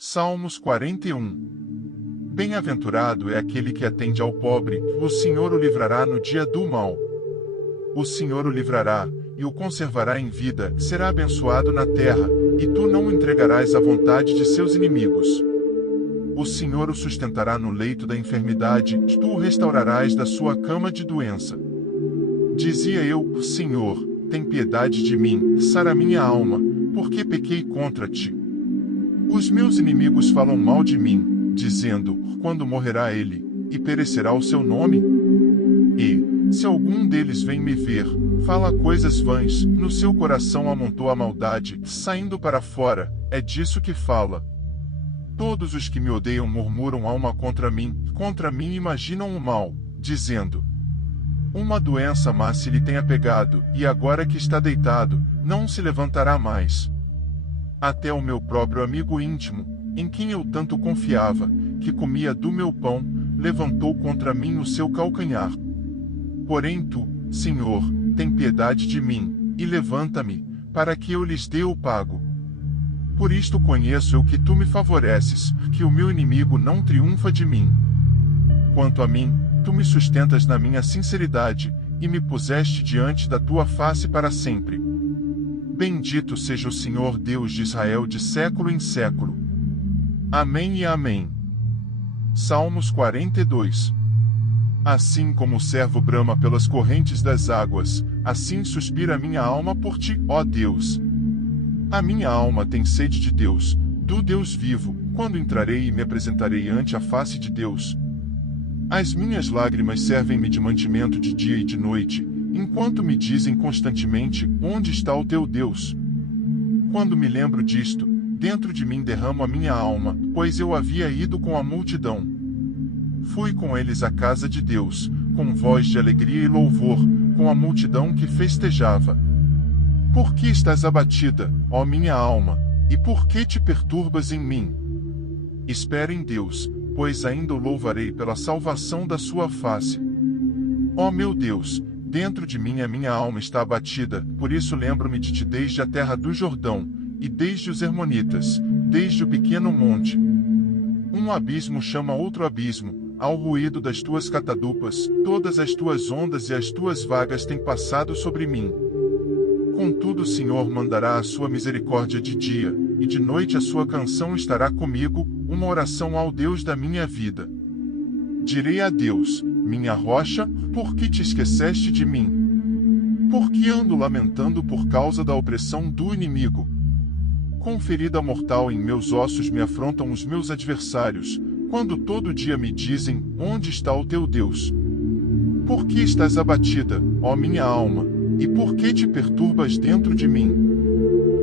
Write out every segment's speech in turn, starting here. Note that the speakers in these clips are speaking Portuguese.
Salmos 41. Bem-aventurado é aquele que atende ao pobre, o Senhor o livrará no dia do mal. O Senhor o livrará, e o conservará em vida, será abençoado na terra, e tu não o entregarás à vontade de seus inimigos. O Senhor o sustentará no leito da enfermidade, tu o restaurarás da sua cama de doença. Dizia eu, Senhor, tem piedade de mim, sara minha alma, porque pequei contra ti. Os meus inimigos falam mal de mim, dizendo, quando morrerá ele, e perecerá o seu nome? E, se algum deles vem me ver, fala coisas vãs, no seu coração amontoa a maldade, saindo para fora, é disso que fala. Todos os que me odeiam murmuram alma contra mim imaginam o mal, dizendo: uma doença má se lhe tenha pegado, e agora que está deitado, não se levantará mais. Até o meu próprio amigo íntimo, em quem eu tanto confiava, que comia do meu pão, levantou contra mim o seu calcanhar. Porém tu, Senhor, tem piedade de mim, e levanta-me, para que eu lhes dê o pago. Por isto conheço eu que tu me favoreces, que o meu inimigo não triunfa de mim. Quanto a mim, tu me sustentas na minha sinceridade, e me puseste diante da tua face para sempre. Bendito seja o Senhor Deus de Israel de século em século. Amém e amém. Salmos 42. Assim como o servo brama pelas correntes das águas, assim suspira a minha alma por ti, ó Deus. A minha alma tem sede de Deus, do Deus vivo, quando entrarei e me apresentarei ante a face de Deus. As minhas lágrimas servem-me de mantimento de dia e de noite, enquanto me dizem constantemente, onde está o teu Deus? Quando me lembro disto, dentro de mim derramo a minha alma, pois eu havia ido com a multidão. Fui com eles à casa de Deus, com voz de alegria e louvor, com a multidão que festejava. Por que estás abatida, ó minha alma, e por que te perturbas em mim? Espera em Deus, pois ainda o louvarei pela salvação da sua face. Ó meu Deus, dentro de mim a minha alma está abatida, por isso lembro-me de ti desde a terra do Jordão, e desde os Hermonitas, desde o pequeno monte. Um abismo chama outro abismo, ao ruído das tuas catadupas, todas as tuas ondas e as tuas vagas têm passado sobre mim. Contudo o Senhor mandará a sua misericórdia de dia, e de noite a sua canção estará comigo, uma oração ao Deus da minha vida. Direi a Deus, minha rocha, por que te esqueceste de mim? Por que ando lamentando por causa da opressão do inimigo? Com ferida mortal em meus ossos me afrontam os meus adversários, quando todo dia me dizem, onde está o teu Deus? Por que estás abatida, ó minha alma, e por que te perturbas dentro de mim?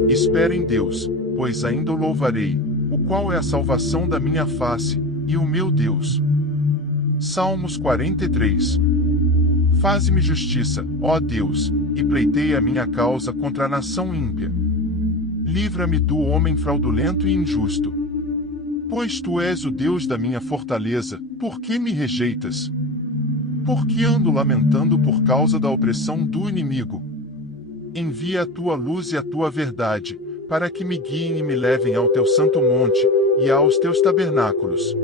Espera em Deus, pois ainda o louvarei, o qual é a salvação da minha face, e o meu Deus. Salmos 43. Faze-me justiça, ó Deus, e pleiteia a minha causa contra a nação ímpia. Livra-me do homem fraudulento e injusto. Pois tu és o Deus da minha fortaleza, por que me rejeitas? Por que ando lamentando por causa da opressão do inimigo? Envia a tua luz e a tua verdade, para que me guiem e me levem ao teu santo monte, e aos teus tabernáculos.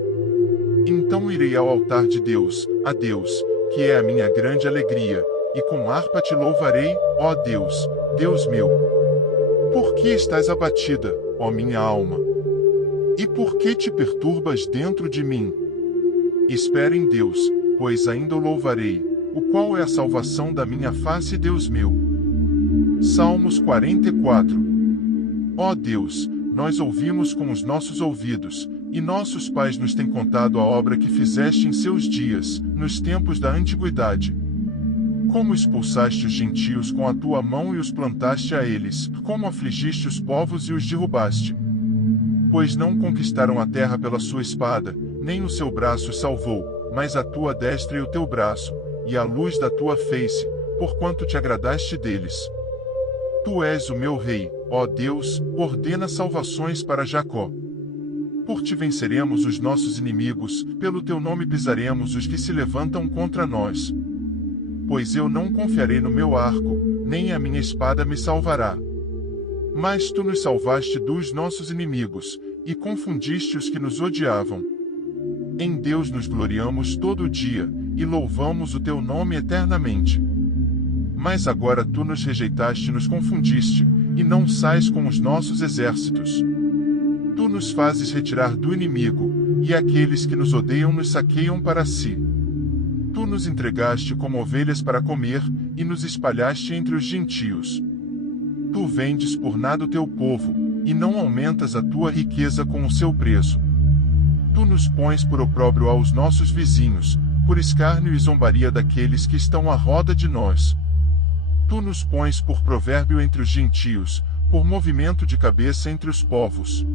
Então irei ao altar de Deus, a Deus, que é a minha grande alegria, e com harpa te louvarei, ó Deus, Deus meu. Por que estás abatida, ó minha alma? E por que te perturbas dentro de mim? Espera em Deus, pois ainda o louvarei, o qual é a salvação da minha face, Deus meu. Salmos 44. Ó Deus, nós ouvimos com os nossos ouvidos, e nossos pais nos têm contado a obra que fizeste em seus dias, nos tempos da antiguidade. Como expulsaste os gentios com a tua mão e os plantaste a eles, como afligiste os povos e os derrubaste. Pois não conquistaram a terra pela sua espada, nem o seu braço os salvou, mas a tua destra e o teu braço, e a luz da tua face, porquanto te agradaste deles. Tu és o meu rei, ó Deus, ordena salvações para Jacó. Por ti venceremos os nossos inimigos, pelo teu nome pisaremos os que se levantam contra nós. Pois eu não confiarei no meu arco, nem a minha espada me salvará. Mas tu nos salvaste dos nossos inimigos, e confundiste os que nos odiavam. Em Deus nos gloriamos todo dia, e louvamos o teu nome eternamente. Mas agora tu nos rejeitaste e nos confundiste, e não sais com os nossos exércitos. Tu nos fazes retirar do inimigo, e aqueles que nos odeiam nos saqueiam para si. Tu nos entregaste como ovelhas para comer, e nos espalhaste entre os gentios. Tu vendes por nada o teu povo, e não aumentas a tua riqueza com o seu preço. Tu nos pões por opróbrio aos nossos vizinhos, por escárnio e zombaria daqueles que estão à roda de nós. Tu nos pões por provérbio entre os gentios, por movimento de cabeça entre os povos.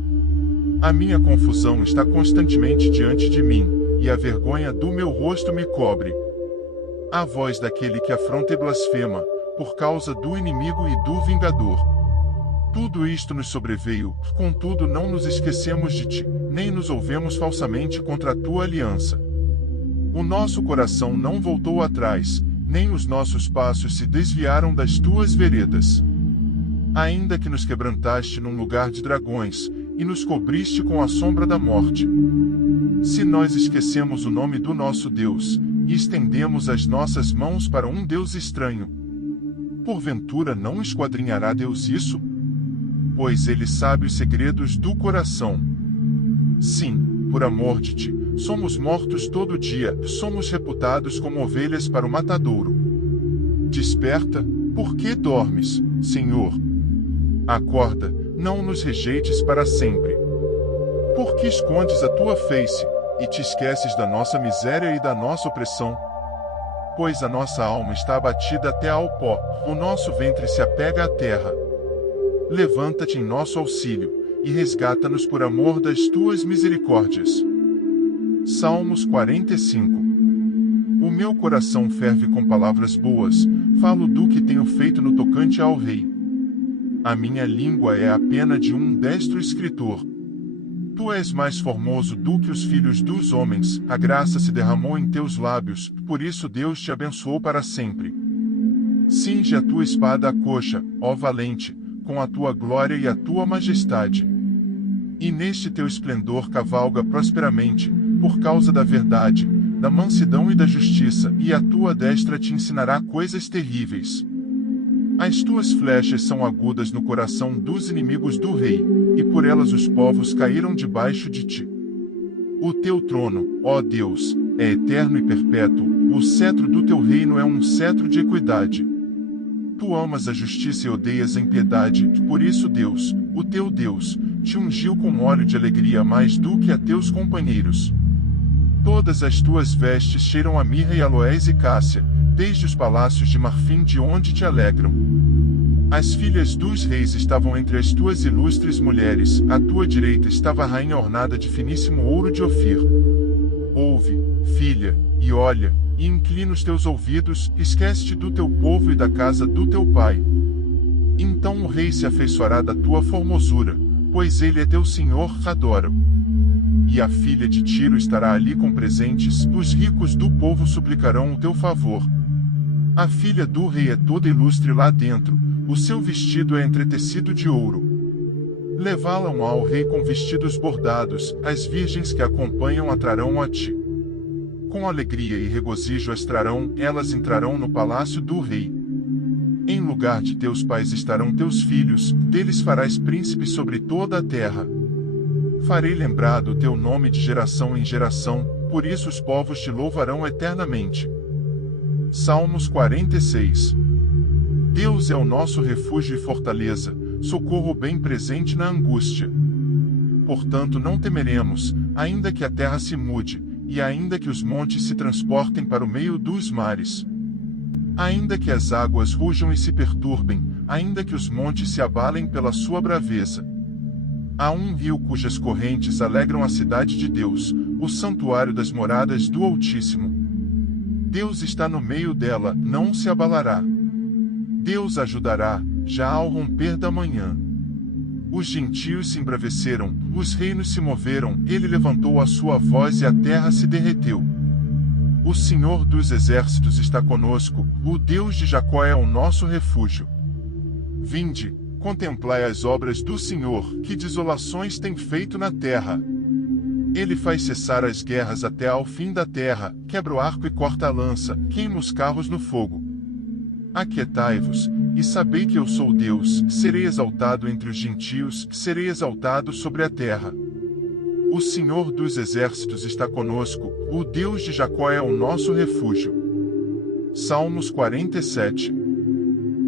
A minha confusão está constantemente diante de mim, e a vergonha do meu rosto me cobre. A voz daquele que afronta e blasfema, por causa do inimigo e do vingador. Tudo isto nos sobreveio, contudo não nos esquecemos de ti, nem nos ouvemos falsamente contra a tua aliança. O nosso coração não voltou atrás, nem os nossos passos se desviaram das tuas veredas. Ainda que nos quebrantaste num lugar de dragões, e nos cobriste com a sombra da morte. Se nós esquecemos o nome do nosso Deus, e estendemos as nossas mãos para um Deus estranho, porventura não esquadrinhará Deus isso? Pois ele sabe os segredos do coração. Sim, por amor de ti, somos mortos todo dia, somos reputados como ovelhas para o matadouro. Desperta, por que dormes, Senhor? Acorda, não nos rejeites para sempre. Por que escondes a tua face, e te esqueces da nossa miséria e da nossa opressão? Pois a nossa alma está abatida até ao pó, o nosso ventre se apega à terra. Levanta-te em nosso auxílio, e resgata-nos por amor das tuas misericórdias. Salmos 45. O meu coração ferve com palavras boas, falo do que tenho feito no tocante ao rei. A minha língua é a pena de um destro escritor. Tu és mais formoso do que os filhos dos homens, a graça se derramou em teus lábios, por isso Deus te abençoou para sempre. Cinge a tua espada à coxa, ó valente, com a tua glória e a tua majestade. E neste teu esplendor cavalga prosperamente, por causa da verdade, da mansidão e da justiça, e a tua destra te ensinará coisas terríveis. As tuas flechas são agudas no coração dos inimigos do rei, e por elas os povos caíram debaixo de ti. O teu trono, ó Deus, é eterno e perpétuo, o cetro do teu reino é um cetro de equidade. Tu amas a justiça e odeias a impiedade, por isso Deus, o teu Deus, te ungiu com óleo de alegria mais do que a teus companheiros. Todas as tuas vestes cheiram a mirra e aloés e cássia, desde os palácios de marfim de onde te alegram. As filhas dos reis estavam entre as tuas ilustres mulheres, à tua direita estava a rainha ornada de finíssimo ouro de Ofir. Ouve, filha, e olha, e inclina os teus ouvidos, esquece-te do teu povo e da casa do teu pai. Então o rei se afeiçoará da tua formosura, pois ele é teu senhor, adora-o. E a filha de Tiro estará ali com presentes, os ricos do povo suplicarão o teu favor. A filha do rei é toda ilustre lá dentro, o seu vestido é entretecido de ouro. Levá-la-ão ao rei com vestidos bordados, as virgens que a acompanham a trarão a ti. Com alegria e regozijo as trarão, elas entrarão no palácio do rei. Em lugar de teus pais estarão teus filhos, deles farás príncipe sobre toda a terra. Farei lembrado o teu nome de geração em geração, por isso os povos te louvarão eternamente. Salmos 46. Deus é o nosso refúgio e fortaleza, socorro bem presente na angústia. Portanto não temeremos, ainda que a terra se mude, e ainda que os montes se transportem para o meio dos mares. Ainda que as águas rujam e se perturbem, ainda que os montes se abalem pela sua braveza. Há um rio cujas correntes alegram a cidade de Deus, o santuário das moradas do Altíssimo. Deus está no meio dela, não se abalará. Deus ajudará, já ao romper da manhã. Os gentios se embraveceram, os reinos se moveram, ele levantou a sua voz e a terra se derreteu. O Senhor dos exércitos está conosco, o Deus de Jacó é o nosso refúgio. Vinde, contemplai as obras do Senhor, que desolações tem feito na terra. Ele faz cessar as guerras até ao fim da terra, quebra o arco e corta a lança, queima os carros no fogo. Aquietai-vos, e sabei que eu sou Deus, serei exaltado entre os gentios, serei exaltado sobre a terra. O Senhor dos exércitos está conosco, o Deus de Jacó é o nosso refúgio. Salmos 47.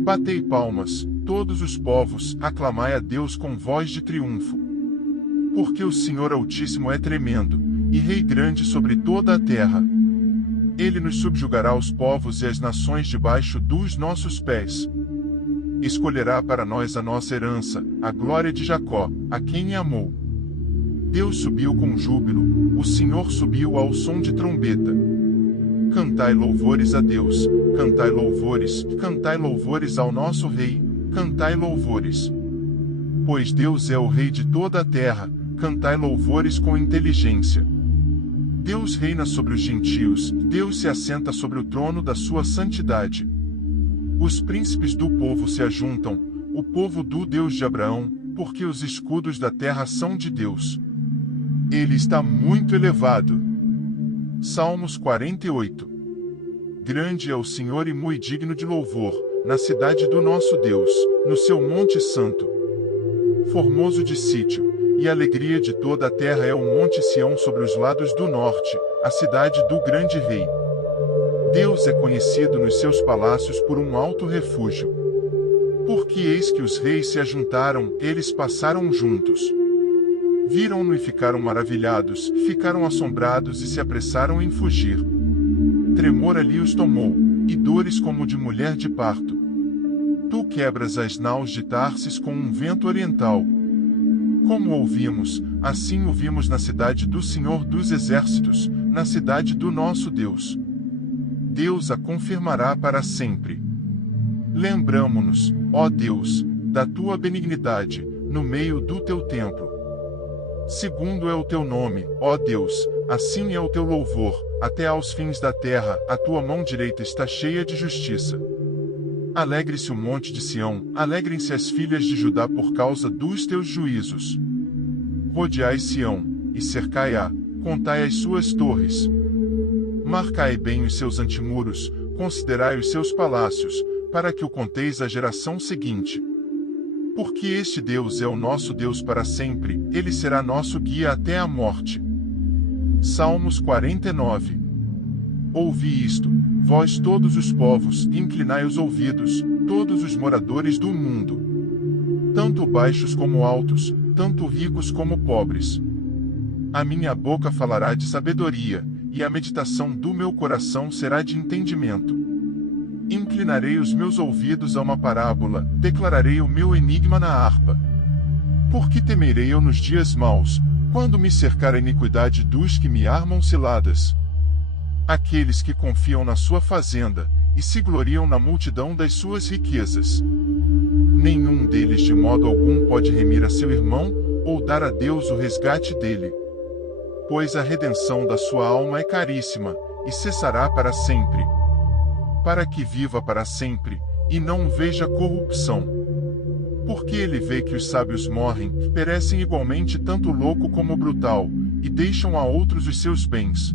Batei palmas, todos os povos, aclamai a Deus com voz de triunfo. Porque o Senhor Altíssimo é tremendo, e Rei grande sobre toda a terra. Ele nos subjugará os povos e as nações debaixo dos nossos pés. Escolherá para nós a nossa herança, a glória de Jacó, a quem amou. Deus subiu com júbilo, o Senhor subiu ao som de trombeta. Cantai louvores a Deus, cantai louvores ao nosso Rei, cantai louvores. Pois Deus é o Rei de toda a terra, cantai louvores com inteligência. Deus reina sobre os gentios, Deus se assenta sobre o trono da sua santidade. Os príncipes do povo se ajuntam, o povo do Deus de Abraão, porque os escudos da terra são de Deus. Ele está muito elevado. Salmos 48. Grande é o Senhor e muito digno de louvor, na cidade do nosso Deus, no seu monte santo. Formoso de sítio, e a alegria de toda a terra é o monte Sião sobre os lados do norte, a cidade do grande rei. Deus é conhecido nos seus palácios por um alto refúgio. Porque eis que os reis se ajuntaram, eles passaram juntos. Viram-no e ficaram maravilhados, ficaram assombrados e se apressaram em fugir. Tremor ali os tomou, e dores como de mulher de parto. Tu quebras as naus de Tarsis com um vento oriental. Como ouvimos, assim ouvimos na cidade do Senhor dos Exércitos, na cidade do nosso Deus. Deus a confirmará para sempre. Lembramo-nos, ó Deus, da tua benignidade, no meio do teu templo. Segundo é o teu nome, ó Deus, assim é o teu louvor, até aos fins da terra, a tua mão direita está cheia de justiça. Alegre-se o monte de Sião, alegrem-se as filhas de Judá por causa dos teus juízos. Rodeai Sião, e cercai-a, contai as suas torres. Marcai bem os seus antemuros, considerai os seus palácios, para que o conteis à geração seguinte. Porque este Deus é o nosso Deus para sempre, ele será nosso guia até a morte. Salmos 49. Ouvi isto, vós todos os povos, inclinai os ouvidos, todos os moradores do mundo. Tanto baixos como altos, tanto ricos como pobres. A minha boca falará de sabedoria, e a meditação do meu coração será de entendimento. Inclinarei os meus ouvidos a uma parábola, declararei o meu enigma na harpa. Por que temerei eu nos dias maus, quando me cercar a iniquidade dos que me armam ciladas? Aqueles que confiam na sua fazenda, e se gloriam na multidão das suas riquezas. Nenhum deles de modo algum pode remir a seu irmão, ou dar a Deus o resgate dele. Pois a redenção da sua alma é caríssima, e cessará para sempre. Para que viva para sempre, e não veja corrupção. Porque ele vê que os sábios morrem, perecem igualmente tanto o louco como o brutal, e deixam a outros os seus bens.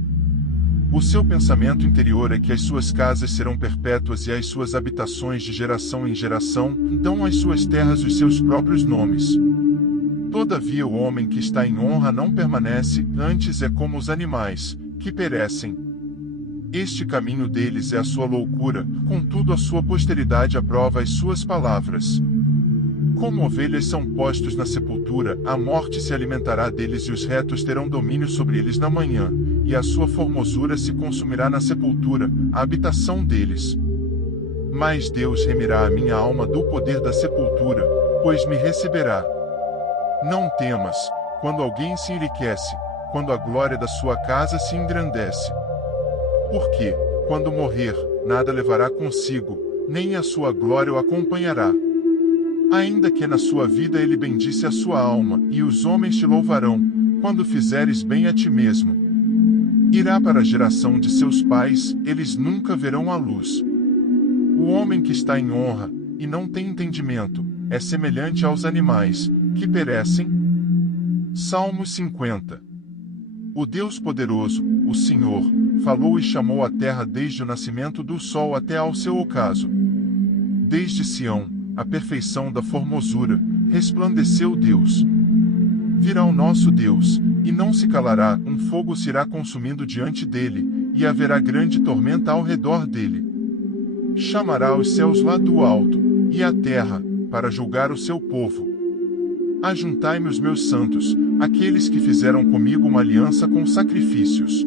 O seu pensamento interior é que as suas casas serão perpétuas e as suas habitações de geração em geração, dão às suas terras os seus próprios nomes. Todavia o homem que está em honra não permanece, antes é como os animais, que perecem. Este caminho deles é a sua loucura, contudo a sua posteridade aprova as suas palavras. Como ovelhas são postos na sepultura, a morte se alimentará deles e os retos terão domínio sobre eles na manhã, e a sua formosura se consumirá na sepultura, a habitação deles. Mas Deus remirá a minha alma do poder da sepultura, pois me receberá. Não temas, quando alguém se enriquece, quando a glória da sua casa se engrandece. Porque, quando morrer, nada levará consigo, nem a sua glória o acompanhará. Ainda que na sua vida ele bendisse a sua alma, e os homens te louvarão, quando fizeres bem a ti mesmo. Irá para a geração de seus pais, eles nunca verão a luz. O homem que está em honra, e não tem entendimento, é semelhante aos animais, que perecem? Salmos 50. O Deus poderoso, o Senhor, falou e chamou a terra desde o nascimento do sol até ao seu ocaso. Desde Sião, a perfeição da formosura, resplandeceu Deus. Virá o nosso Deus, e não se calará, um fogo se irá consumindo diante dele, e haverá grande tormenta ao redor dele. Chamará os céus lá do alto, e a terra, para julgar o seu povo. Ajuntai-me os meus santos, aqueles que fizeram comigo uma aliança com sacrifícios.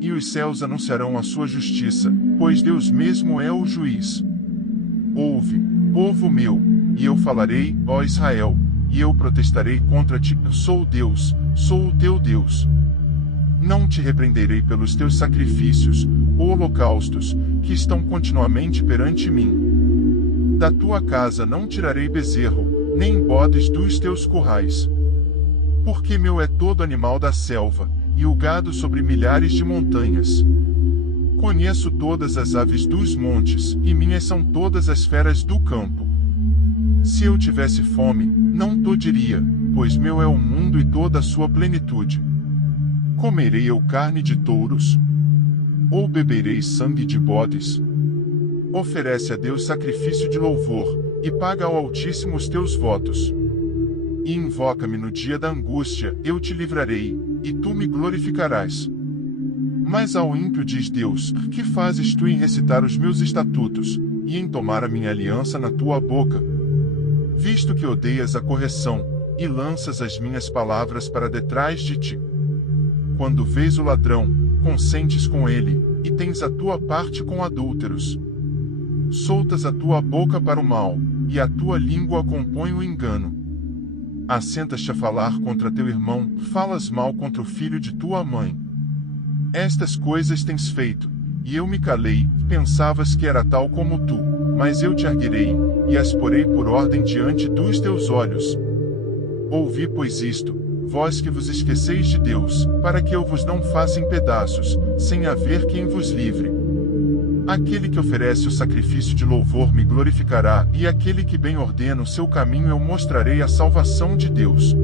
E os céus anunciarão a sua justiça, pois Deus mesmo é o juiz. Ouve, povo meu, e eu falarei, ó Israel, e eu protestarei contra ti, sou Deus, sou o teu Deus. Não te repreenderei pelos teus sacrifícios, ou holocaustos, que estão continuamente perante mim. Da tua casa não tirarei bezerro, nem bodes dos teus currais. Porque meu é todo animal da selva, e o gado sobre milhares de montanhas. Conheço todas as aves dos montes, e minhas são todas as feras do campo. Se eu tivesse fome, não to diria, pois meu é o mundo e toda a sua plenitude. Comerei eu carne de touros? Ou beberei sangue de bodes? Oferece a Deus sacrifício de louvor, e paga ao Altíssimo os teus votos. E invoca-me no dia da angústia, eu te livrarei, e tu me glorificarás. Mas ao ímpio diz Deus, que fazes tu em recitar os meus estatutos, e em tomar a minha aliança na tua boca? Visto que odeias a correção, e lanças as minhas palavras para detrás de ti. Quando vês o ladrão, consentes com ele, e tens a tua parte com adúlteros. Soltas a tua boca para o mal, e a tua língua compõe o engano. Assentas-te a falar contra teu irmão, falas mal contra o filho de tua mãe. Estas coisas tens feito, e eu me calei, pensavas que era tal como tu, mas eu te erguerei, e as porei por ordem diante dos teus olhos. Ouvi, pois, isto, vós que vos esqueceis de Deus, para que eu vos não faça em pedaços, sem haver quem vos livre. Aquele que oferece o sacrifício de louvor me glorificará, e aquele que bem ordena o seu caminho eu mostrarei a salvação de Deus.